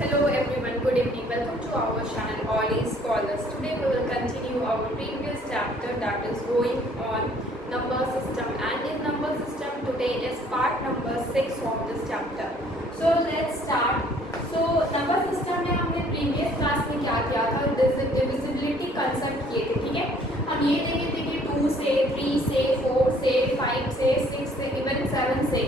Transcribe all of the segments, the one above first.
Hello everyone, good evening. Welcome to our channel All is Scholars. Today we will continue our previous chapter that is going on number system, and in number system today is part number 6 of this chapter. So let's start. So number system में हमने previous class में क्या किया था, divisibility concept किए थे, ठीक है. हम ये देखे थे कि 2 से 3 से 4 से 5 से 6 से इवन 7 से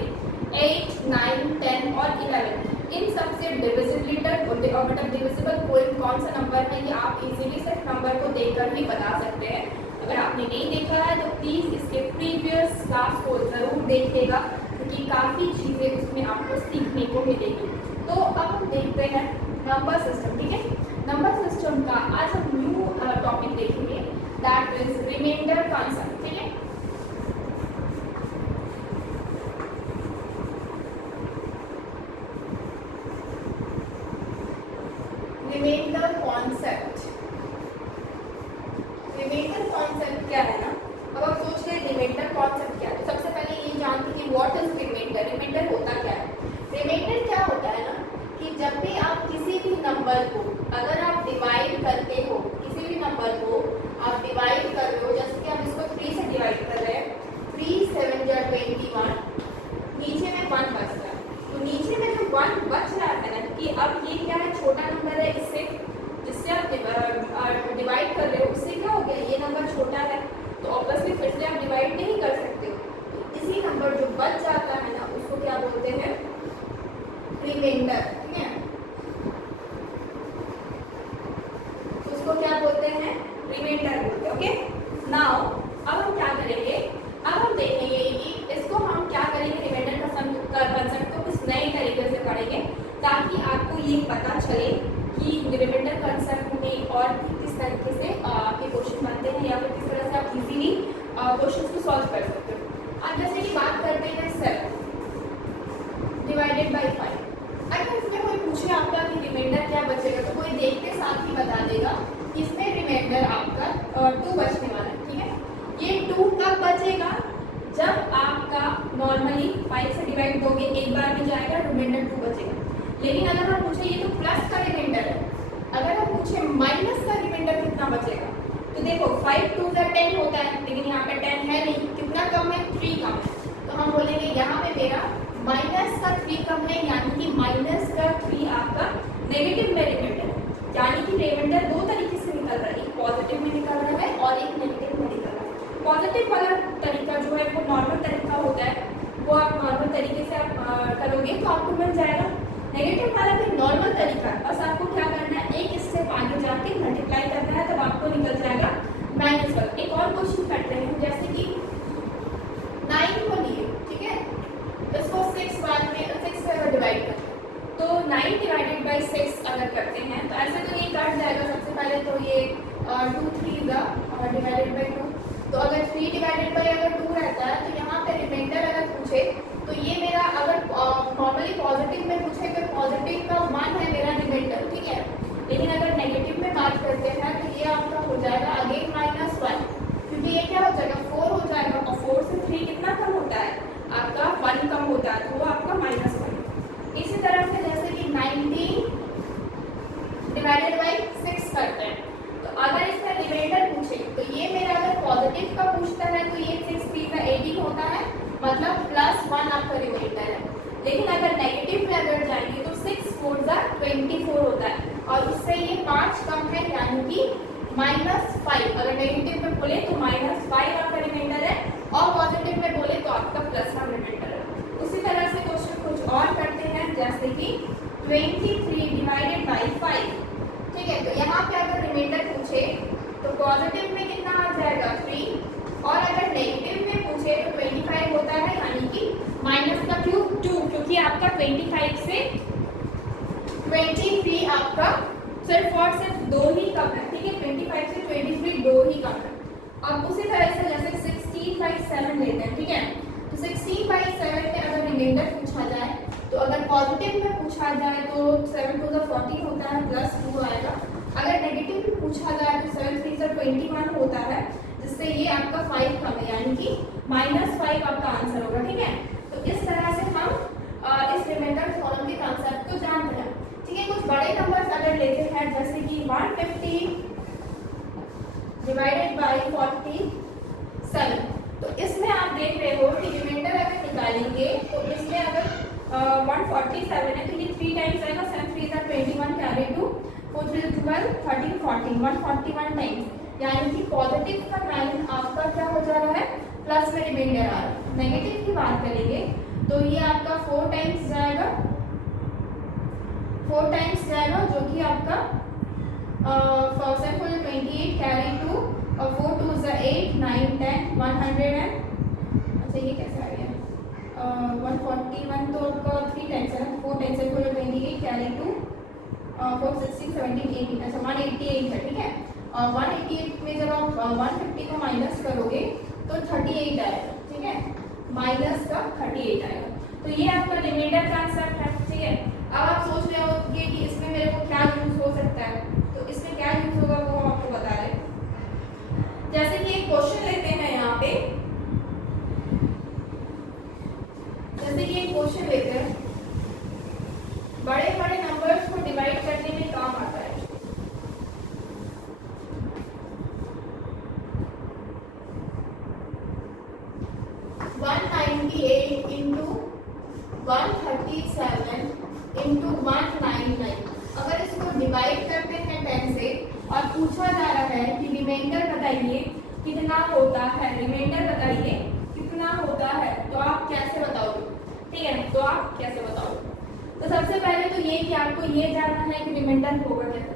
8, 9, 10 और 11 इन सबसे डिविजिबल कौन सा नंबर है ये आप इजीली सिर्फ नंबर को देखकर ही बता सकते हैं. अगर आपने नहीं देखा है तो प्लीज़ इसके प्रीवियस क्लास को ज़रूर देखिएगा क्योंकि काफ़ी चीज़ें उसमें आपको सीखने को मिलेगी. तो अब हम देखते हैं नंबर सिस्टम, ठीक है. नंबर सिस्टम का आज हम न्यू टॉपिक देखेंगे दैट इज रिमाइंडर कॉन्सेप्ट, ठीक है. रिमाइंडर कॉन्सेप्ट क्या है ना. अब आप सोच रहे हैं रिमाइंडर कॉन्सेप्ट क्या है, तो सबसे पहले ये जानते हैं कि व्हाट इज रिमाइंडर. रिमाइंडर होता क्या है. रिमाइंडर क्या होता है ना कि जब भी आप किसी भी नंबर को अगर आप डिवाइड करते हो, किसी भी नंबर को आप डिवाइड कर रहे हो, जैसे कि हम इसको 3 से डिवाइड कर रहे हैं, 3 7 जा 21, नीचे में 1 बच रहा है. तो नीचे में जो 1 बच रहा है ना कि अब ये क्या है, छोटा नंबर है, इससे जिससे आप डिवाइड कर रहे हो उससे क्या हो गया, ये नंबर छोटा है तो ऑब्वियसली फिर से आप डिवाइड नहीं कर सकते हो. तो इसी नंबर जो बच जाता है ना उसको क्या बोलते हैं, रिमाइंडर, ठीक है. उसको क्या बोलते हैं, रिमाइंडर बोलते हैं. ओके. नाउ अब हम क्या करेंगे, अब हम देखेंगे कि इसको हम क्या करेंगे, रिमाइंडर का कंसेप्ट को किस नए तरीके से पढ़ेंगे ताकि आपको ये पता चले कि रिमाइंडर कंसेप्ट में और किस तरीके से आपके क्वेश्चन बनते हैं या फिर किस तरह से आप इजीली क्वेश्चंस को सॉल्व कर सकते हो. अब जैसे कि बात करते हैं 7 डिवाइडेड बाय 5. अगर इसमें कोई पूछे आपका कि रिमाइंडर क्या बचेगा तो कोई देखते साथ ही बता देगा कि इसमें रिमाइंडर आपका 2 बचने वाला है, ठीक है. ये 2 कब बचेगा, जब आपका नॉर्मली 5 से डिवाइड दोगे एक बार में जाएगा, रिमाइंडर 2 बचेगा. लेकिन अगर हम पूछे ये तो प्लस का रिमाइंडर है, अगर हम पूछे माइनस का रिमाइंडर कितना बचेगा तो देखो 5 2 का 10 होता है, लेकिन यहाँ पे 10 है नहीं, कितना कम है, 3 कम है. तो हम बोलेंगे यहाँ पे मेरा माइनस का 3 कम है, यानी कि माइनस का 3 आपका नेगेटिव में रिमाइंडर है. यानी कि रिमाइंडर 2 तरीके से निकल रहा है, एक पॉजिटिव में निकल रहा है और एक नेगेटिव में निकल रहा है. पॉजिटिव वाला तरीका जो है वो नॉर्मल तरीका होता है, वो आप नॉर्मल तरीके से आप करोगे तो आपको मिल जाएगा. नेगेटिव वाला भी नॉर्मल तरीका है, बस आपको क्या करना है, एक स्टेप आगे जाके मल्टीप्लाई करना है, तब आपको निकल जाएगा माइनस वाला. एक और क्वेश्चन करते हैं, जैसे कि 9 को लिए, ठीक है, इसको 6 बाद में 6 से अगर डिवाइड करें तो 9 डिवाइडेड बाई 6 अगर करते हैं तो ऐसे तो ये कट जाएगा. सबसे पहले तो ये 2 3 डिवाइडेड बाई 2. तो अगर 3 डिवाइडेड बाई अगर 2 रहता है तो यहाँ पे रिमाइंडर अगर पूछे तो ये मेरा अगर नॉर्मली पॉजिटिव में पूछे तो पॉजिटिव का 1 है मेरा रिमाइंडर, ठीक है. लेकिन अगर नेगेटिव में बात करते हैं तो ये आपका हो जाएगा अगेन -1, क्योंकि ये क्या हो जाएगा 4 हो जाएगा और 4 से 3 कितना कम होता है, आपका 1 कम होता है, तो वो आपका -1. इसी तरह से जैसे कि 19 डिवाइडेड बाई 6 करते हैं तो अगर इसका रिमाइंडर पूछे तो ये मेरा अगर पॉजिटिव का पूछता है तो ये 6 3 का 18 होता है, मतलब +1 आपका रिमाइंडर है. लेकिन अगर नेगेटिव में अगर जाएंगे तो 6 4 जा 24 होता है और उससे ये 5 कम है, यानी कि -5. अगर नेगेटिव में बोले तो -5 आपका रिमाइंडर है और पॉजिटिव में बोले तो आपका +1 रिमाइंडर है. उसी तरह से क्वेश्चन कुछ और करते हैं, जैसे कि 23 डिवाइडेड बाई 5, ठीक है. तो यहाँ पे अगर रिमाइंडर पूछे तो पॉजिटिव में कितना आ जाएगा 3 और अगर नेगेटिव में पूछे तो 25 होता है, यानी कि माइनस का क्यूब 2, क्योंकि आपका 25 से 23 आपका सिर्फ और सिर्फ 2 ही कम है, ठीक है. 25 से 23 2 ही कम है. अब उसी तरह से जैसे 16/7 लेते हैं, ठीक है. तो 16/7 में अगर रिमाइंडर पूछा जाए तो अगर पॉजिटिव में पूछा जाए तो 7 2 14 होता है, +2 आएगा. अगर नेगेटिव में पूछा जाए तो 7 3 21 होता है, जिससे ये आपका 5 कम है, यानी कि -5 आपका आंसर होगा, ठीक है. तो इस तरह से हम इस रिमाइंडर फॉर्म के कॉन्सेप्ट को जानते हैं, ठीक है. कुछ बड़े 150 डिवाइडेड बाई 47। तो इसमें आप देख रहे हो कि रिमाइंडर अगर निकालेंगे तो इसमें अगर 147 है तो ये 3 टाइम्स आएगा, 7 3 are 21 कैरी टू 4 3 12 13 14 141 टाइम्स, यानी कि पॉजिटिव का साइन आपका क्या हो जा रहा है, प्लस में रिमाइंडर आ रहा है। नेगेटिव की बात करेंगे तो ये आपका 4 टाइम्स जाएगा, 4 टाइम्स जाएगा जो कि आपका 28 कैरी टू और 4 2 8 9 10 100 है। अच्छा ये कैसे आ गया 141 तो आपका 3 टाइम्स है ना, 4 टाइम्स है 28 कैरी टू 4 16 17 18, अच्छा 188 है, ठीक है। 188 में जब आप 150 को माइनस करोगे तो 38 आएगा, ठीक है, माइनस का 38 आएगा। तो ये आपका रिमाइंडर कॉन्सेप्ट है, ठीक है। अब आप सोच रहे होंगे कि इसमें मेरे को क्या यूज हो सकता है, तो इसमें क्या यूज होगा वो हम आपको बता रहे हैं। जैसे कि एक क्वेश्चन लेते हैं यहाँ पे, जैसे कि एक क्वेश्चन लेते हैं, बड़े बड़े नंबर्स को डिवाइड करने में काम आता है। इंटू 137 इंटू 199, अगर इसको डिवाइड करते हैं 10 से और पूछा जा रहा है कि रिमाइंडर बताइए कितना होता है, रिमाइंडर बताइए कितना होता है, तो आप कैसे बताओगे, ठीक है, तो आप कैसे बताओगे। तो सबसे पहले तो ये कि आपको ये जानना है कि रिमाइंडर होगा कैसे।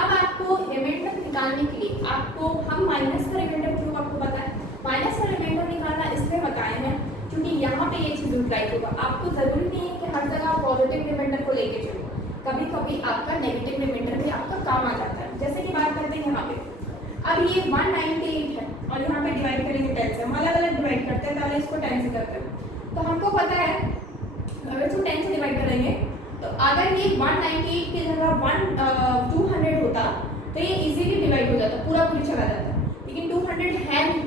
अब आपको रिमाइंडर निकालने के लिए आपको हम माइनस का रिमाइंडर क्यों आपको पता है, माइनस का रिमाइंडर निकालना इसलिए बताए हैं क्योंकि यहाँ पे ये चीज यूटिलाइज होगा। आपको जरूरी नहीं है कि हर जगह पॉजिटिव रिमाइंडर को लेके चलो, कभी कभी आपका नेगेटिव रिमाइंडर भी आपका काम आ जाता है। जैसे कि बात करते हैं यहाँ पे, अब ये 198 है और यहाँ पे डिवाइड करेंगे 10 से, हम अलग अलग डिवाइड करते हैं, पहले इसको 10 से करते हैं। तो हमको पता है अगर इसको 10 से डिवाइड करेंगे तो अगर ये 198 की जगह 200 होता तो ये इजीली डिवाइड हो जाता, पूरा पूरी चला जाता, लेकिन 200 है नहीं,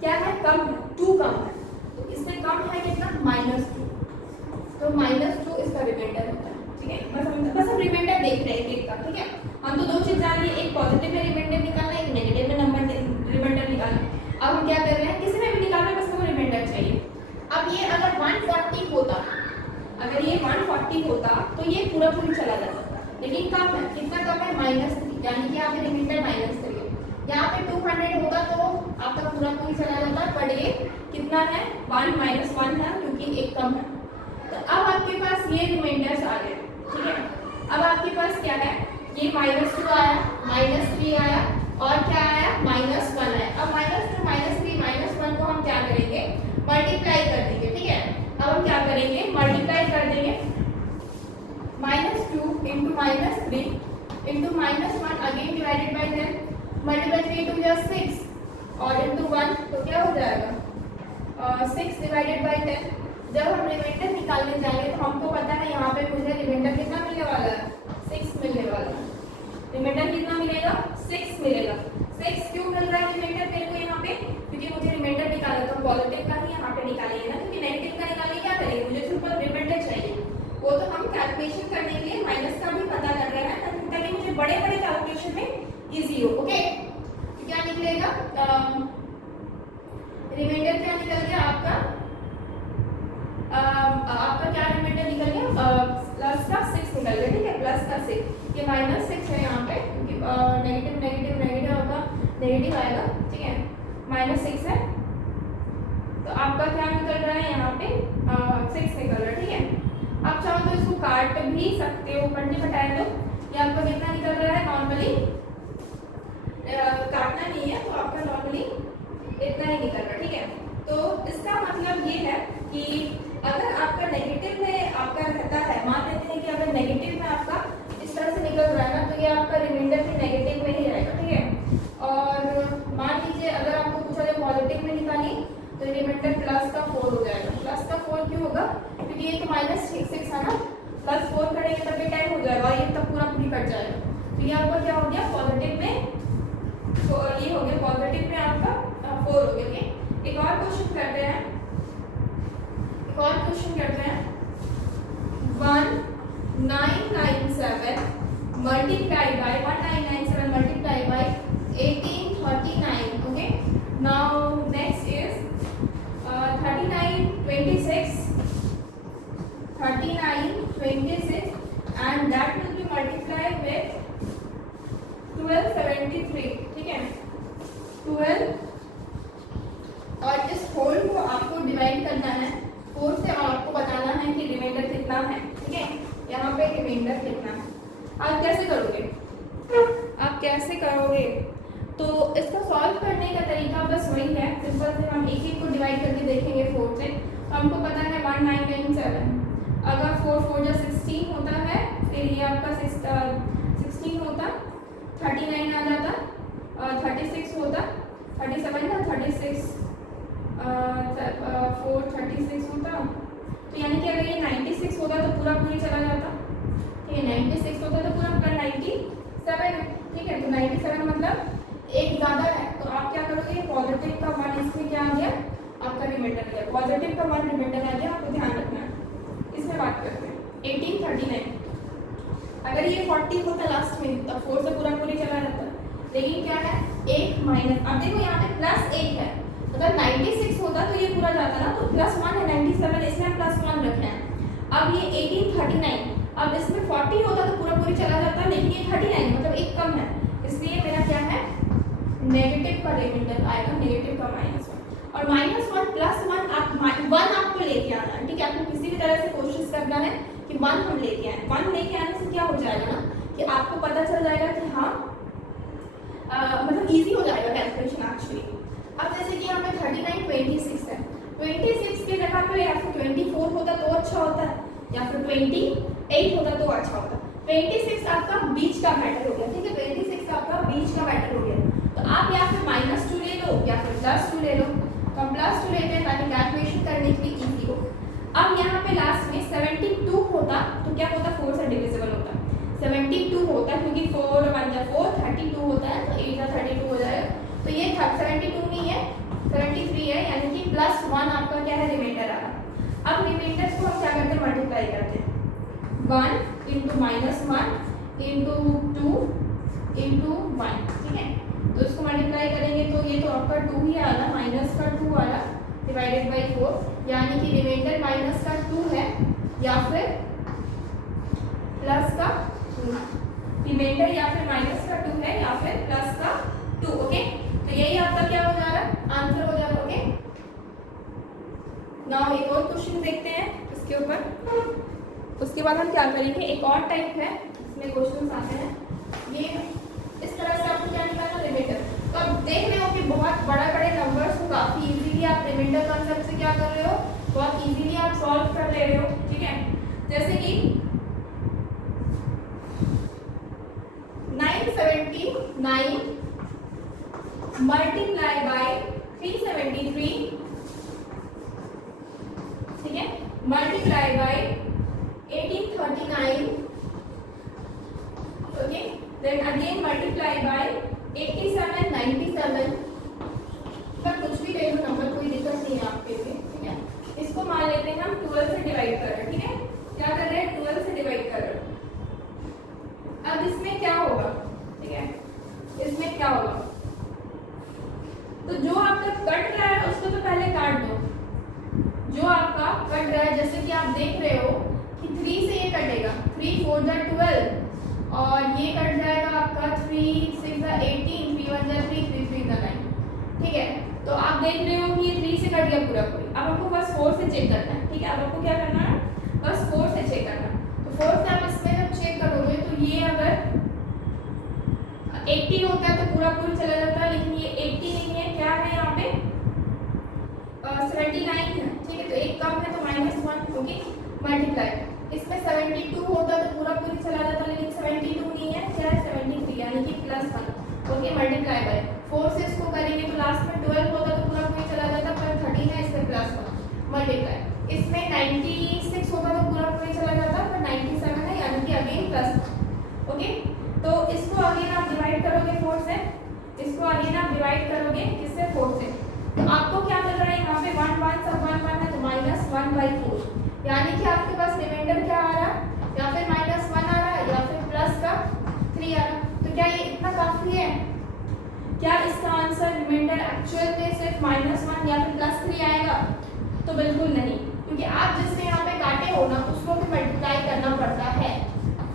क्या है, कम है, 2 कम है, तो इससे कम है कितना, -2, तो -2 इसका रिमाइंडर होता है, ठीक है। बस हम रिमाइंडर देख रहे हैं एक का, ठीक है। हम तो 2 चीज जान लिए, एक पॉजिटिव में रिमाइंडर निकालना, एक नेगेटिव में नंबर रिमाइंडर निकालना। अब हम क्या कर रहे हैं, किसी में भी निकालना है, बस हमें रिमाइंडर चाहिए। अब ये अगर 140 होता, अगर ये 140 होता तो ये पूरा पूरी चला जाता, लेकिन कम है, कितना कम है, -3, यानी कि यहाँ पे रिमाइंडर -3 है। यहाँ पे 200 होगा तो आपका पूरा पूरी चला जाता, पर ये कितना है, 1 -1 है क्योंकि एक कम है। तो अब आपके पास ये रिमाइंडर्स आ गए, ठीक है। अब आपके पास क्या है, ये -2 आया, -3 आया और क्या आया, -1 आया। अब -2 -3 -1 को हम क्या करेंगे, मल्टीप्लाई कर देंगे, ठीक है। अब हम क्या करेंगे, मल्टीप्लाई कर देंगे, -2 into -3 into -1 again divided by 10, multiply 3 2 जा 6 और इंटू 1 तो क्या हो जाएगा 6 डिवाइडेड बाई 10। जब हम रिमाइंडर निकालने जाएंगे तो हमको पता है यहाँ पे मुझे रिमाइंडर कितना मिलने वाला है, 6 मिलने वाला है। रिमाइंडर कितना मिलेगा, 6 मिलेगा। 6 क्यों मिल रहा है रिमाइंडर मेरे को यहाँ पे, क्योंकि मुझे रिमाइंडर निकालना, तो पॉजिटिव का ही यहाँ पे निकालेंगे ना, क्योंकि नेगेटिव का निकालने क्या करेंगे, मुझे सिर्फ रिमाइंडर चाहिए। वो तो हम कैलकुलेशन करने के लिए माइनस का भी पता कर रहे हैं ताकि मुझे बड़े बड़े कैलकुलेशन में इजी हो, ओके। तो क्या निकलेगा, रिमाइंडर क्या निकल गया आपका, आपका क्या रिमाइंडर निकल गया, प्लस का 6 निकल गया, ठीक है, प्लस का 6। ये -6 है यहाँ पे क्योंकि नेगेटिव नेगेटिव नेगेटिव होगा, नेगेटिव आएगा, ठीक है, -6 है। तो आपका क्या निकल रहा है यहाँ पे 6 निकल रहा है, ठीक है। आप चाहो तो इसको काट भी सकते हो, पढ़ने बटाए दो। ये आपका कितना निकल रहा है, नॉर्मली काटना नहीं है तो आपका नॉर्मली इतना ही निकल रहा है, ठीक है। तो इसका मतलब ये है कि अगर आपका नेगेटिव में आपका रहता है, मान लेते हैं कि अगर नेगेटिव में आपका इस तरह से निकल रहा है ना, तो ये आपका रिमाइंडर भी नेगेटिव में ही रहेगा, ठीक है। और मान लीजिए अगर आपको पूछा जाए पॉजिटिव में निकालिए तो रिमाइंडर प्लस का 4 हो जाएगा। प्लस का 4 क्यों होगा, क्योंकि ये तो -6 है ना, +4 करेंगे तब ये 10 हो जाएगा और ये तब पूरा पूरी कट जाएगा। तो ये आपका क्या हो गया, पॉजिटिव में, तो ये हो गया पॉजिटिव में आपका 4 हो गया, ओके। एक और क्वेश्चन करते हैं, 1997 multiply by 1997 3926 and that will be multiplied with 1273, ठीक है 12, और इस होल को आपको डिवाइड करना है 4 से और आपको बताना है कि रिमाइंडर कितना है, ठीक है यहाँ पे रिमाइंडर कितना है। आप कैसे करोगे तो इसको सॉल्व करने का तरीका बस वही है, सिंपल से हम एक को डिवाइड करके देखेंगे 4 से। तो हमको पता है 1997, अगर 4 4 जा 16 होता है, फिर ये आपका 16 होता, 39 आ जाता, 36 होता, 37 ना 36 4 36 होता, तो यानी कि अगर ये 96 होता तो पूरा पूरी चला जाता, ये 96 होता तो पूरा पूरा 97 है, ठीक है। तो 97 मतलब एक ज़्यादा है, तो आप क्या करोगे, पॉजिटिव का 1 इसमें क्या आ गया, आपका रिमाइंडर गया, पॉजिटिव का 1 रिमाइंडर आ गया, आपको ध्यान रखना है। इसमें बात करते हैं 1839, अगर ये 40 होता लास्ट में तो 4 से पूरा पूरी चला जाता, लेकिन क्या है एक माइनस, अब देखो यहाँ पे प्लस 1 है, अगर 96 होता तो ये पूरा जाता ना, तो +1 है 97, इसमें हम +1 रखे हैं। अब ये 1839, अब इसमें 40 होता तो पूरा पूरी चला जाता, लेकिन ये 39 मतलब एक कम है, इसलिए मेरा क्या है नेगेटिव का रिमाइंडर आएगा, नेगेटिव का -1, और -1 +1 आप 1 आपको लेके आना है, ठीक है। आपको किसी भी तरह से कोशिश करना है कि 1 हम लेके आए, 1 लेके आने से क्या हो जाएगा ना कि आपको पता चल जाएगा कि हाँ मतलब इजी हो जाएगा कैलकुलेशन एक्चुअली। अब जैसे कि यहाँ पे 39 26 है, 26 की जगह पे या फिर 24 होता तो अच्छा होता है, या फिर 28 होता तो अच्छा होता। 26 आपका बीच का मैटर हो गया, ठीक है 26 आपका बीच का मैटर हो गया, तो आप या फिर -2 ले लो या फिर +2 ले लो, तो हम +2 लेते हैं ताकि कैलकुलेशन करने के लिए इजी हो। अब यहाँ पे लास्ट में 72 होता तो क्या होता, 4 से डिविजिबल होता, 72 होता क्योंकि 4 1 जा 4 32 होता है, तो 8 जा 32 हो जाएगा, तो ये 72 नहीं है 73 है, यानी कि +1 आपका क्या है रिमाइंडर आ रहा। अब रिमाइंडर को हम क्या करते हैं, मल्टीप्लाई करते हैं, 1 × -1 × 2 × 1, ठीक है। तो इसको मल्टीप्लाई करेंगे तो ये तो आपका 2 ही आ रहा, -2 आ रहा डिवाइडेड बाई 4, यानी कि रिमाइंडर -2 है या फिर प्लस का 2, रिमाइंडर या फिर -2 है या फिर +2, ओके। तो यही आपका क्या हो जा रहा है, आंसर हो जा रहा है, ओके। नाउ एक और क्वेश्चन देखते हैं इसके ऊपर, उसके बाद हम क्या करेंगे, एक और टाइप है इसमें क्वेश्चंस आते हैं, ये इस तरह से आपको क्या निकालना, रिमाइंडर। तो आप देख रहे हो कि बहुत बड़े नंबर्स को काफ़ी इजीली आप रिमाइंडर कॉन्सेप्ट से क्या कर रहे हो, बहुत इजीली आप सॉल्व कर ले रहे हो, ठीक है। जैसे कि 979 मल्टीप्लाई बाय 373, ठीक है, multiply by 1839, okay, then again multiply by 8797, पर कुछ भी ले लो नंबर, कोई दिक्कत नहीं है आपके लिए, ठीक है। इसको मान लेते हैं हम 12 से डिवाइड कर रहे हैं, ठीक है, क्या कर रहे हैं 12 से डिवाइड कर रहे हैं। अब इसमें क्या होगा, ठीक है, इसमें क्या होगा, तो जो आपका कट रहा है उसको तो पहले काट दो, जो आपका कट रहा है, जैसे कि आप देख रहे हो कि 3 से ये कटेगा, 3 4 जा 12, और ये कट जाएगा आपका 3 6 जा 18, 3 1 जा 3, 3 3 जा 9, ठीक है। तो आप देख रहे हो कि ये 3 से कट गया पूरा पूरी, अब आपको बस 4 से चेक करना है, ठीक है। अब आपको क्या करना है, बस 4 से चेक करना है, तो 4 से आप इसमें जब चेक करोगे तो ये अगर 80 होता है तो पूरा पूरी चला जाता है, लेकिन ये 80 नहीं है, क्या है यहाँ पे 79 है, ठीक है, तो एक कम है तो -1, ओके, मल्टीप्लाई, इसमें 72 होता तो पूरा पूरी चला जाता, लेकिन 72 नहीं है, क्या है 73, यानी कि +1, ओके, मल्टीप्लाई बाय 4 से इसको करेंगे तो लास्ट में 12 होता तो पूरा पूरी चला जाता, पर 13 है इसमें +1, मल्टीप्लाई, इसमें 96 होता तो पूरा पूरी चला जाता, पर 97 है, यानी कि अगेन +1, ओके। तो इसको अगेन आप डिवाइड करोगे 4 से, इसको अगेन आप डिवाइड करोगे किससे, 4 से, तो आपको क्या मिल रहा है यहाँ पे 1 1 सब 1 1 है, तो -1/4, यानी कि आपके पास रिमाइंडर क्या आ रहा, या फिर -1 आ रहा है या फिर +3 आ रहा। तो क्या ये इतना काफी है, क्या इसका आंसर रिमाइंडर एक्चुअल में सिर्फ -1 या फिर +3 आएगा, तो बिल्कुल नहीं, क्योंकि आप जिससे यहाँ पे काटे हो ना उसको भी मल्टीप्लाई करना पड़ता है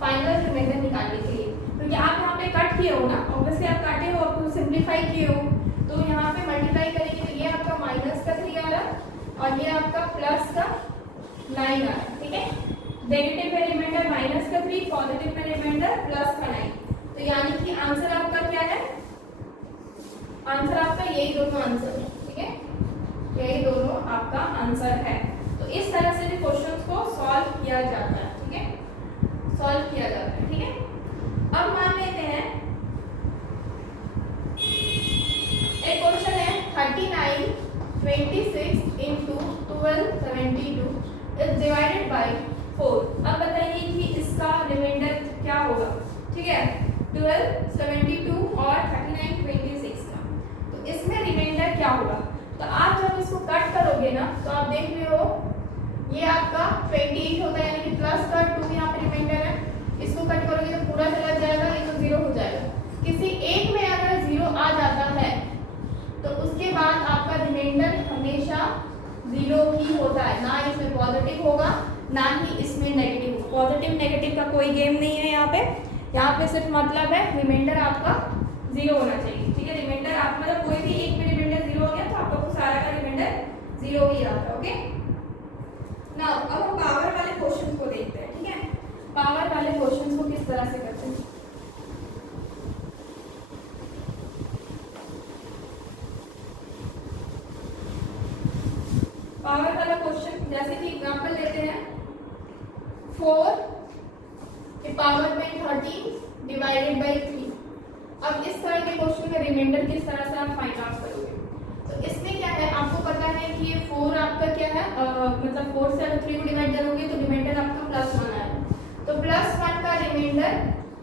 फाइनल रिमाइंडर निकालने के लिए। क्योंकि आप यहाँ पे कट किए हो ना, ऑब्वियसली आप काटे हो, आपको सिंप्लीफाई किए हो, तो यहाँ पे मल्टीप्लाई करेंगे तो ये आपका माइनस का 3 आ रहा और ये आपका प्लस का 9 आ रहा, ठीक है। नेगेटिव में रिमाइंडर माइनस का 3, पॉजिटिव में रिमाइंडर प्लस का 9, तो यानी कि आंसर आपका क्या है, आंसर आपका यही दोनों आंसर है, ठीक है, यही दोनों आपका आंसर है। तो इस तरह से भी क्वेश्चंस को सॉल्व किया जाता है, ठीक है, सॉल्व किया जाता है, ठीक है। अब मान लेते हैं एक क्वेश्चन है 39 26 into 12 72 is divided by 4। अब बताइए कि इसका रिमाइंडर क्या होगा, ठीक है, 12 72 और 39 26 का, तो इसमें रिमाइंडर क्या होगा। तो आप जब इसको कट करोगे ना तो आप देख रहे हो ये आपका 28 होता है, यानी कि प्लस का 2 यहाँ पे रिमाइंडर है, इसको कट करोगे तो पूरा चला जाएगा, ये तो 0 हो जाएगा। किसी एक में अगर 0 आ जाता है तो उसके बाद आपका रिमाइंडर हमेशा 0 ही होता है, ना इसमें पॉजिटिव होगा ना ही इसमें नेगेटिव। पॉजिटिव नेगेटिव का कोई गेम नहीं है यहाँ पे सिर्फ मतलब है रिमाइंडर आपका 0 होना चाहिए, ठीक है। रिमाइंडर आप मतलब कोई भी एक में रिमाइंडर 0 हो गया तो आपका सारा का रिमाइंडर 0 ही आता है, ओके। नाउ अब हम पावर वाले क्वेश्चन को देखते हैं, ठीक है, पावर वाले क्वेश्चन को किस तरह से करते हैं। पावर वाला क्वेश्चन जैसे कि एग्जांपल लेते हैं 4 के पावर में 13 डिवाइडेड बाय 3। अब इस तरह के क्वेश्चन में रिमाइंडर किस तरह से आप फाइंड आउट करोगे। तो इसमें क्या है, आपको पता है कि ये 4 आपका क्या है, मतलब 4 से अगर 3 को डिवाइड करोगे तो रिमाइंडर आपका +1 आएगा, तो +1 का रिमाइंडर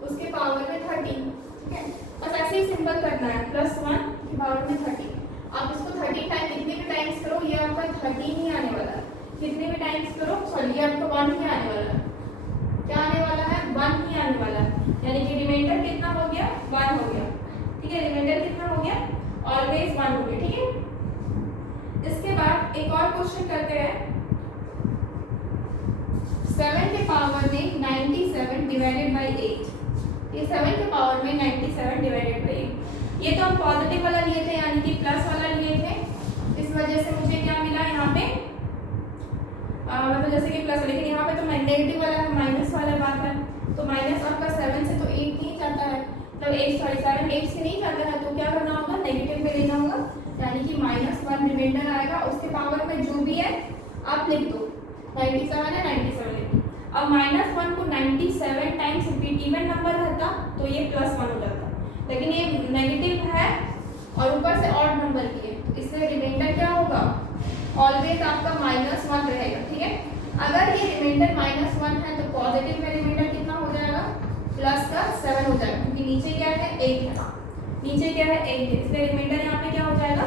उसके पावर में 13, ठीक है। बस ऐसे ही सिंपल करना है, +1 के पावर में 13। आप इसको 13 टाइम कितने भी टाइम्स करो ये आपका 13 ही आने वाला है, कितने भी टाइम्स करो सॉरी ये आपका 1 ही आने वाला है, क्या आने वाला है, 1 ही आने वाला है, यानी कि रिमाइंडर कितना हो गया, 1 हो गया, ठीक है। रिमाइंडर कितना हो गया, ऑलवेज 1 हो गया, ठीक है। इसके बाद एक और क्वेश्चन करते हैं 7 के पावर में 97 डिवाइडेड बाय 8। ये 7 के पावर में 97 डिवाइडेड बाय 8, ये तो हम पॉजिटिव वाला लिए थे यानी कि प्लस वाला लिए थे, इस वजह से मुझे क्या मिला यहाँ पे मतलब जैसे कि प्लस, लेकिन यहाँ पे तो नेगेटिव वाला है, माइनस वाला बात है, तो माइनस आपका 7 से तो 8 नहीं जाता है, मतलब 7 8 से नहीं जाता है, तो क्या करना होगा, नेगेटिव में लेना होगा, यानी कि -1 रिमाइंडर आएगा, उसके पावर में जो भी है आप लिख दो, 97 है 97 लिख दो। अब -1 को 97 टाइम्स रिपीट इवन नंबर रहता तो ये +1 हो जाता, लेकिन ये नेगेटिव है और ऊपर से ऑड नंबर की है, तो इसलिए रिमाइंडर क्या होगा, ऑलवेज आपका -1 रहेगा, ठीक है। अगर ये रिमाइंडर -1 है तो पॉजिटिव में रिमाइंडर कितना हो जाएगा, प्लस का 7 हो जाएगा, क्योंकि नीचे क्या है 8 है, नीचे क्या है 8 है, इसलिए रिमाइंडर यहाँ पे क्या हो जाएगा,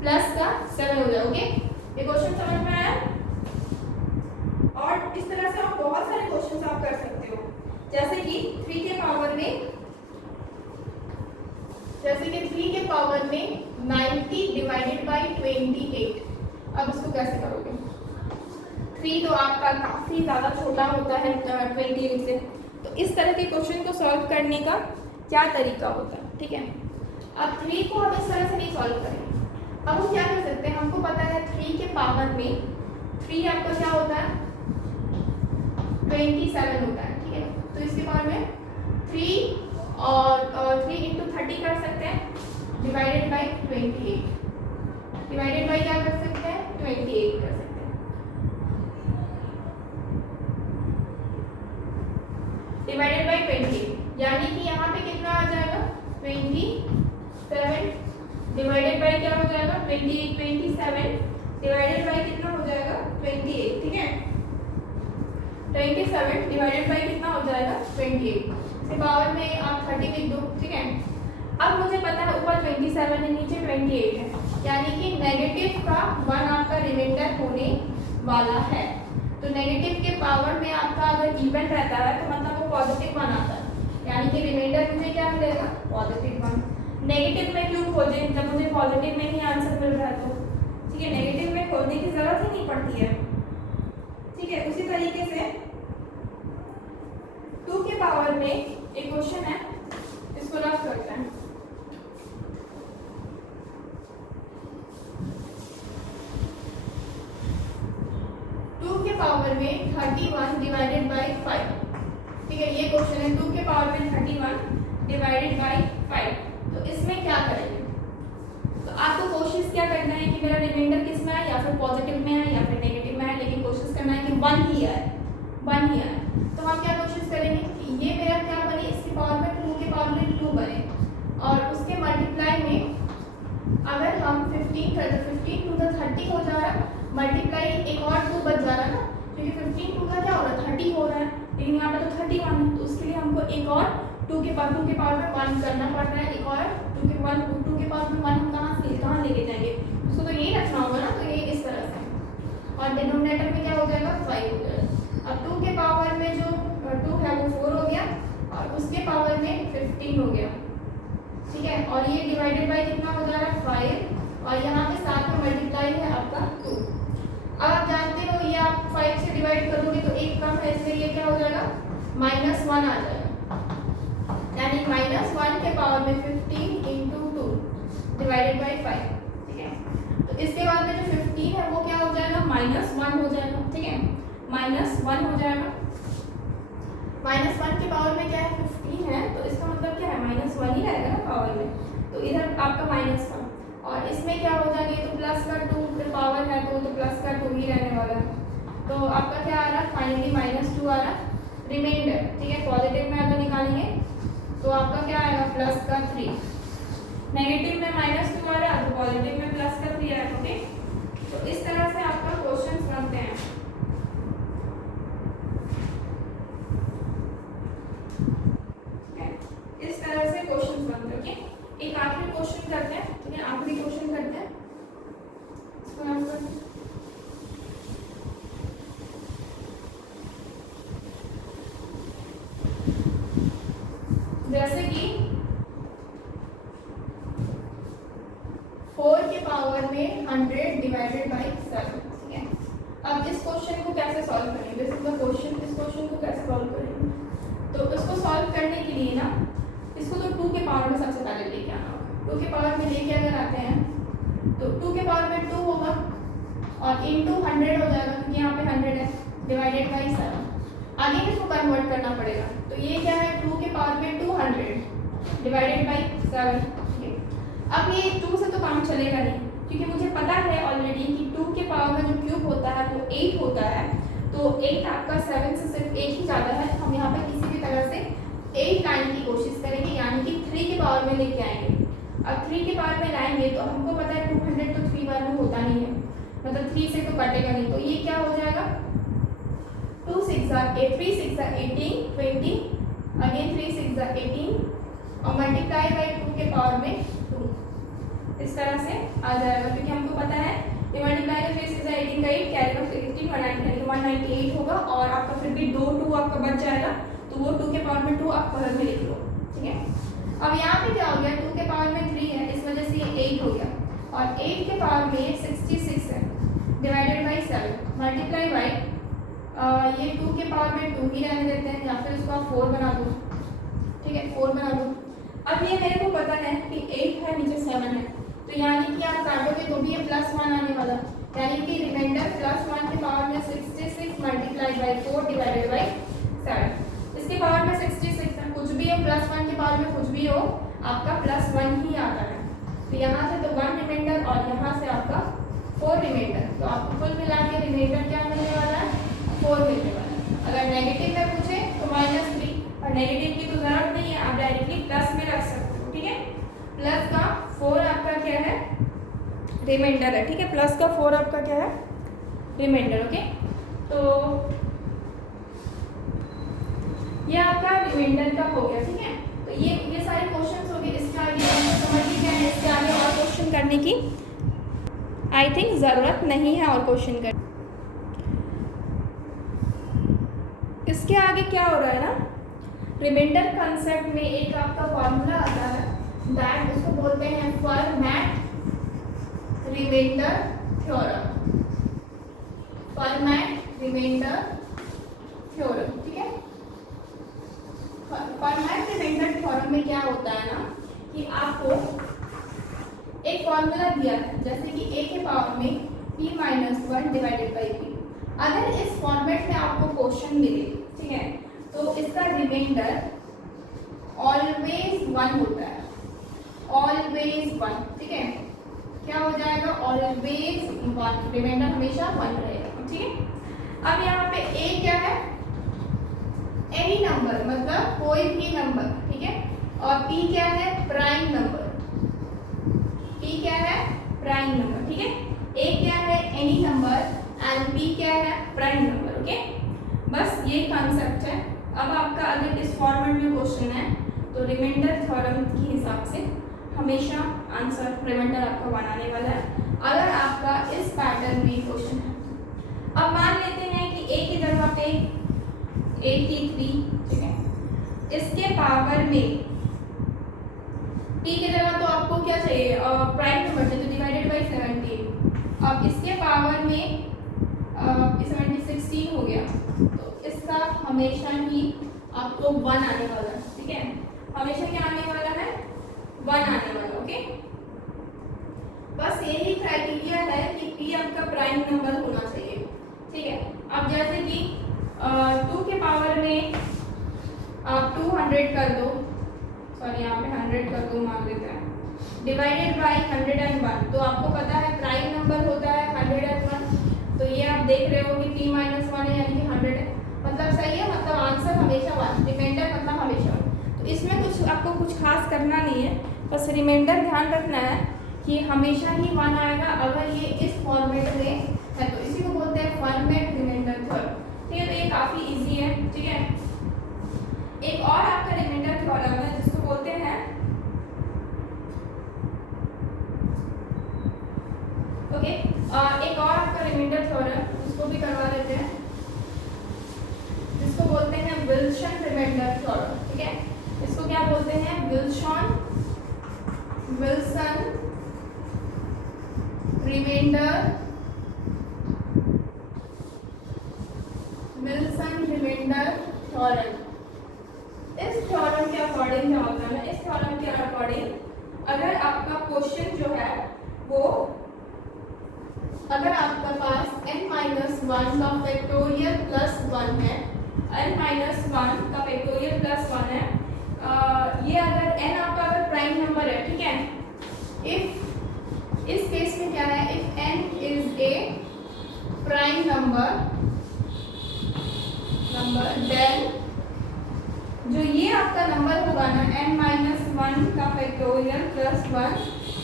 प्लस का 7 हो जाएगा, ओके। ये क्वेश्चन समझ में आया। और इस तरह से आप बहुत सारे क्वेश्चन आप कर सकते हो, जैसे कि 3 के पावर में 90 डिवाइडेड बाय 28। अब इसको कैसे करोगे, 3 तो आपका काफी ज्यादा छोटा होता है 28 से, तो इस तरह के क्वेश्चन को सॉल्व करने का क्या तरीका होता है, ठीक है। अब 3 को हम इस तरह से नहीं सॉल्व करेंगे, अब हम क्या कर सकते हैं, हमको पता है 3 के पावर में 3 आपका क्या होता है 27 होता है, ठीक है। तो इसके पावर में 3 और 3 into 30 कर सकते हैं, डिवाइडेड बाय 28, डिवाइडेड बाय क्या कर सकते हैं 28 कर सकते हैं, डिवाइडेड बाय 28, यानी कि यहाँ पे कितना आ जाएगा 27 डिवाइडेड बाय क्या हो जाएगा 28, 27 डिवाइडेड बाय कितना हो जाएगा 28, ठीक है। 27 डिवाइडेड बाय कितना हो जाएगा 28, इसके पावर में आप 30 लिख दो, ठीक है। अब मुझे पता है ऊपर 27 है नीचे 28 है, यानी कि नेगेटिव का 1 आपका रिमाइंडर होने वाला है, तो नेगेटिव के पावर में आपका अगर इवन रहता है तो मतलब वो पॉजिटिव 1 आता है, यानी कि रिमाइंडर मुझे क्या मिलेगा पॉजिटिव 1। नेगेटिव में क्यों खोजें जब मुझे पॉजिटिव में ही आंसर मिल रहा है, तो ठीक है नेगेटिव में खोजने की जरूरत ही नहीं पड़ती है, ठीक है, उसी तरीके से 2 के पावर में एक क्वेश्चन है, इसको रफ करते हैं। पावर में 31 डिवाइडेड बाई 5, ठीक है, ये क्वेश्चन है 2 के पावर में 31 डिवाइडेड बाई 5। तो इसमें क्या करेंगे, तो आपको कोशिश क्या करना है कि मेरा रिमाइंडर किस में आए, या फिर पॉजिटिव में आए या फिर नेगेटिव में आए, लेकिन कोशिश करना है कि 1 ही आए, 1 ही आए। तो हम क्या कोशिश करेंगे कि ये मेरा क्या बने, इसकी पावर में 2 के पावर में 2 बने, और उसके मल्टीप्लाई में अगर हम 15 कर दे, 15 टू द 30 हो जा रहा है, मल्टीप्लाई एक और 2 बच जा रहा है ना, क्योंकि 15 टू का क्या हो रहा है 30 हो रहा है, लेकिन यहाँ पे तो 31 है, तो उसके लिए हमको एक और 2 के पावर में 1 करना पड़ रहा है, एक और 2 के पावर में 1 हम कहाँ लेके जाएंगे, उसको तो यही रखना होगा ना, तो ये इस तरह से, और डिनोमिनेटर में क्या हो जाएगा 5 हो जाएगा। अब 2 के पावर में जो 2 है वो 4 हो गया, और उसके पावर में 15 हो गया, ठीक है, और ये डिवाइडेड बाई कितना हो जा रहा है 5, और यहाँ पे साथ में मल्टीप्लाई है आपका 2। अब आप जानते हो ये आप 5 से डिवाइड करोगे तो एक कम है, इसलिए ये क्या हो जाएगा -1 आ जाएगा, यानी -1 के पावर में 15 इंटू 2 डिवाइडेड बाई 5, ठीक है। तो इसके बाद में जो 15 है वो क्या हो जाएगा -1 हो जाएगा, ठीक है, -1 हो जाएगा। -1 के पावर में क्या है 15 है, तो इसका मतलब क्या है -1 ही रहेगा ना पावर में, तो इधर आपका -1, और इसमें क्या हो जाएगा, ये तो प्लस का 2 फिर पावर है तो प्लस का 2 ही रहने वाला है, तो आपका क्या आ रहा है फाइनली -2 आ रहा है रिमाइंडर, ठीक है। पॉजिटिव में अगर निकालेंगे तो आपका क्या आएगा प्लस का 3, नेगेटिव में -2 आ रहा है तो पॉजिटिव में प्लस का 3 आएगा, ओके। तो इस तरह से आपका क्वेश्चन बनते हैं। इस तरह से क्वेश्चन बनते हैं, ओके। एक आखिरी क्वेश्चन करते हैं, ठीक है, आखिरी क्वेश्चन करते हैं, इसको नाम करते हैं जैसे कि 4 के पावर में 100 डिवाइडेड बाई 7, ठीक है। अब इस क्वेश्चन को कैसे सॉल्व करेंगे, दिस इज द क्वेश्चन, इस क्वेश्चन को कैसे सॉल्व करेंगे, तो इसको सॉल्व करने के लिए ना इसको तो 2 के पावर में सबसे पहले लेके आना होगा। 2 के पावर में लेके अगर आते हैं तो 2 के पावर में 2 होगा और इंटू 100 हो जाएगा, क्योंकि यहाँ पे 100 है, डिवाइडेड बाई 7। आगे भी इसको कन्वर्ट करना पड़ेगा, तो ये क्या है 2 के पावर में 200 डिवाइडेड बाई 7, ठीक है। अब ये 2 से तो काम चलेगा नहीं, क्योंकि मुझे पता है ऑलरेडी कि 2 के पावर में जो क्यूब होता है वो 8 होता है, तो 8 आपका 7 से सिर्फ 1 ही ज़्यादा है, हम यहाँ पे किसी भी तरह से 8 लाने की कोशिश करेंगे, यानी कि 3 के पावर में लेके आएंगे। अब 3 के पावर में लाएंगे तो हमको पता है 200 तो 3 बार में होता नहीं है, मतलब 3 से तो कटेगा नहीं, तो ये क्या हो जाएगा 2 6 8 3 6 18 20, अगेन 3 6 18 और मल्टीप्लाई बाई 2 के पावर में 2, इस तरह से आ जाएगा, क्योंकि हमको पता है ये मल्टीप्लाई का 3 6 18 का 8 कैरी ऑफ 16 198 होगा, और आपका फिर भी 2 आपका बच जाएगा, तो वो 2 के पावर में 2 आप पहले में लिख लो, ठीक है। अब यहाँ पे क्या हो गया 2 के पावर में 3 है, इस वजह से ये 8 हो गया, और 8 के पावर में 66 है डिवाइडेड बाई 7 मल्टीप्लाई बाई ये 2 के पावर में 2 ही रहने देते हैं, या फिर इसको आप 4 बना दो, ठीक है, 4 बना दो। अब ये मेरे को पता है कि 8 है नीचे 7 है, तो यानी कि आप काटोगे तो भी ये +1 आने वाला, यानी कि रिमाइंडर +1 के पावर में 66 मल्टीप्लाई बाई 4 डिवाइडेड बाई 7, इसके पावर में 66 है, कुछ भी हो +1 के पावर में कुछ भी हो आपका +1 ही आता है, तो यहाँ से तो 1 रिमाइंडर और यहाँ से आपका 4 रिमाइंडर, तो आपको कुल मिला के रिमाइंडर क्या मिलने वाला है 4 मिलने वाला है। अगर नेगेटिव में पूछे तो -3, और नेगेटिव की तो जरूरत नहीं है, आप डायरेक्टली प्लस में रख सकते हो, ठीक है। प्लस का 4 आपका क्या है रिमाइंडर है, ठीक है, प्लस का 4 आपका क्या है रिमाइंडर, ओके। तो ये आपका रिमाइंडर का हो गया, ठीक है। तो ये सारे क्वेश्चंस हो गए, इसके आगे समझ लीजिए, इसके आगे और क्वेश्चन करने की आई थिंक ज़रूरत नहीं है, और क्वेश्चन कर इसके आगे क्या हो रहा है ना, रिमाइंडर कंसेप्ट में एक आपका फॉर्मूला आता है, दैट उसको बोलते हैं Fermat remainder theorem, Fermat remainder theorem, ठीक है। फर्मेट रिमाइंडर थ्योरम में क्या होता है ना कि आपको एक फॉर्मूला दिया है, जैसे कि a के पावर में p - 1 डिवाइडेड बाई p। अगर इस फॉर्मेट में आपको क्वेश्चन मिले, ठीक है, तो इसका रिमाइंडर ऑलवेज 1 होता है, ऑलवेज 1, ठीक है। क्या हो जाएगा? ऑलवेज 1, रिमाइंडर हमेशा 1 रहेगा, ठीक है। अब यहाँ पे a क्या है? एनी नंबर, मतलब कोई भी नंबर, ठीक है। और p क्या है? Prime number. p क्या है? प्राइम नंबर, ठीक है। a क्या है? एनी नंबर एंड p क्या है? Prime number, okay. बस ये कॉन्सेप्ट है। अब आपका अगर इस फॉर्मेट में क्वेश्चन है तो रिमाइंडर थ्योरम के हिसाब से हमेशा आंसर रिमाइंडर आपका 1 आने वाला है, अगर आपका इस पैटर्न में क्वेश्चन है। अब मान लेते हैं कि a की जगह पे 83, ठीक है, इसके पावर में p की जगह तो आपको क्या चाहिए? प्राइम नंबर चाहिए, तो डिवाइडेड बाई 17। अब इसके पावर में 16 हो गया, तो इसका हमेशा ही आपको 1 आने वाला है, ठीक है। हमेशा क्या आने वाला है? 1 आने वाला, ओके। बस यही क्राइटेरिया है कि p आपका प्राइम नंबर होना चाहिए, ठीक है। अब जैसे कि 2 के पावर में आप 200 कर दो, सॉरी यहाँ पे 100 कर दो, मान लेते हैं, डिवाइडेड बाई 101। तो आपको पता है प्राइम नंबर होता है 101, तो ये आप देख रहे हो कि p - 1 है, यानी कि 100 है, मतलब सही है, मतलब आंसर हमेशा 1, रिमाइंडर मतलब हमेशा 1। तो इसमें आपको कुछ खास करना नहीं है, बस रिमाइंडर ध्यान रखना है कि हमेशा ही 1 आएगा अगर ये इस फॉर्मेट में है, तो इसी को बोलते हैं फॉर्मेट रिमाइंडर थ्योरम, ठीक है। तो ये काफ़ी इजी है, ठीक है। एक और आपका रिमाइंडर थ्योरम है जिसको बोलते हैं ओके, एक और आपका रिमाइंडर थ्योरम, उसको भी करवा लेते हैं, जिसको बोलते हैं विल्सन रिमाइंडर थ्योरम, ठीक है। इसको क्या बोलते हैं? Wilson remainder theorem. इस थ्योरम के अकॉर्डिंग क्या होता है ना, इस थ्योरम के अकॉर्डिंग अगर आपका क्वेश्चन जो है वो, अगर आपका पास n-1 का फैक्टोरियल प्लस 1 है, n-1 का फैक्टोरियल प्लस 1 है, ये अगर n आपका अगर प्राइम नंबर है, ठीक है। इफ इस केस में क्या है? If n is a prime number then जो ये आपका नंबर होगा ना, n-1 का factorial plus 1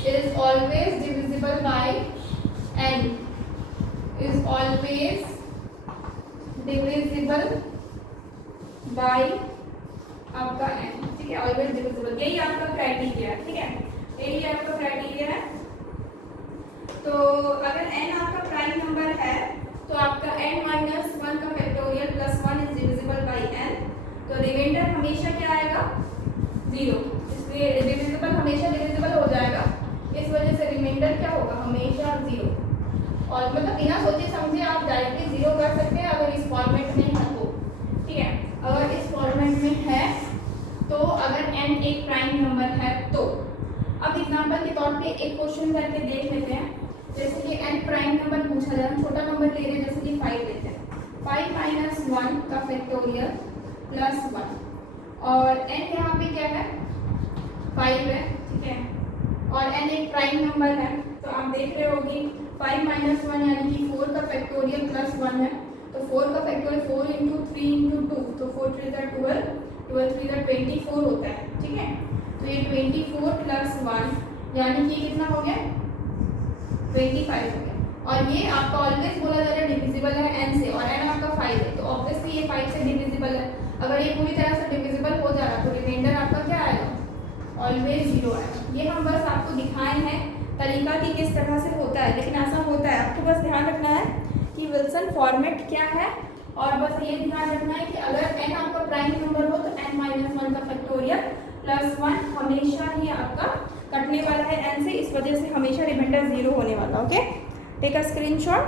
is always divisible by n, is always divisible by आपका n, ठीक है, ऑलवेज डिविजिबल, यही आपका क्राइटेरिया है, ठीक है, यही आपका क्राइटेरिया है। तो अगर n आपका प्राइम नंबर है तो आपका n-1 का factorial plus 1 is divisible by n, तो रिमाइंडर हमेशा क्या आएगा? 0, इसलिए डिविजिबल हमेशा डिविजिबल हो जाएगा, इस वजह से रिमाइंडर क्या होगा? हमेशा 0। और मतलब बिना सोचे समझे आप डायरेक्टली 0 कर सकते हैं अगर इस फॉर्मेट में है तो, ठीक है। अगर इस फॉर्मेट में है तो, अगर n एक प्राइम नंबर है तो। अब एग्जांपल के तौर पे एक क्वेश्चन करके देख लेते हैं, जैसे कि n प्राइम नंबर पूछा जाए, छोटा नंबर ले रहे हैं, जैसे कि 5 लेते हैं, 5 - 1 का फैक्टोरियल प्लस 1, और n यहाँ पे क्या है? 5 है, ठीक है, और n एक प्राइम नंबर है, तो आप देख रहे हो कि 5 - 1 यानी कि 4 का फैक्टोरियल प्लस 1 है, तो 4 का फैक्टोरियल 4 × 3 × 2, तो 4 × 3 = 12, 12 × 3 = 24 होता है, ठीक है। तो ये 24 प्लस 1 यानी कि कितना हो गया? 25 हो गया। और ये आपका ऑलवेज बोला जा रहा है डिविजिबल है n से, और n आपका 5 है, तो ऑब्वियसली ये 5 से डिविजिबल है। अगर ये पूरी तरह से डिविजिबल हो जा रहा तो रिमाइंडर आपका क्या आएगा? ऑलवेज 0 आएगा। ये हम बस आपको दिखाए हैं तरीका कि किस तरह से होता है, लेकिन ऐसा होता है। आपको बस ध्यान रखना है कि विल्सन फॉर्मेट क्या है, और बस ये ध्यान रखना है कि अगर n आपका प्राइम नंबर हो तो n-1 का फैक्टोरियल प्लस 1 हमेशा ही आपका कटने वाला है n से, इस वजह से हमेशा रिमाइंडर 0 होने वाला, ओके। Take a screenshot.